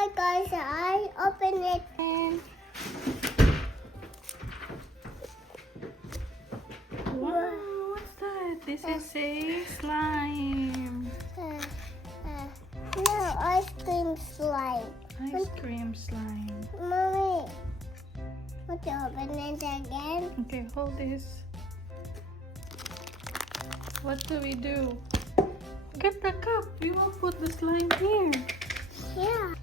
Alright guys, I open it and Wow, what's that? This is a slime. no ice cream slime. Ice cream slime. Mommy, want to open it again? Okay, hold this. What do we do? Get the cup. You won't put the slime here. Yeah.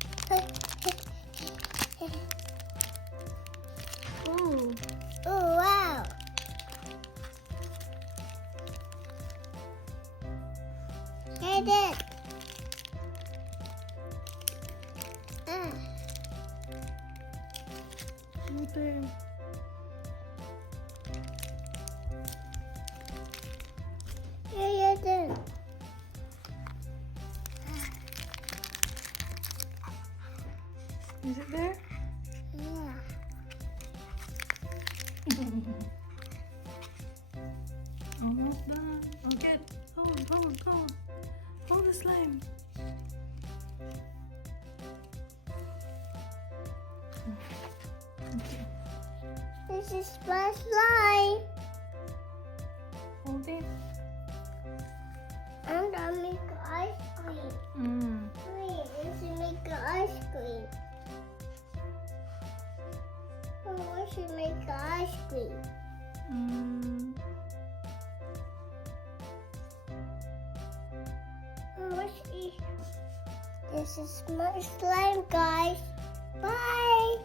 Oh, Oh wow. Get it. okay. Here you do. Is it there? Yeah. Almost done. Okay, hold. Hold the slime. Okay, This is my slime. hold it. I'm gonna make ice cream. Wait, let's make ice cream. Oh, I should make ice cream. Oh, what's this? This is my slime, guys. Bye.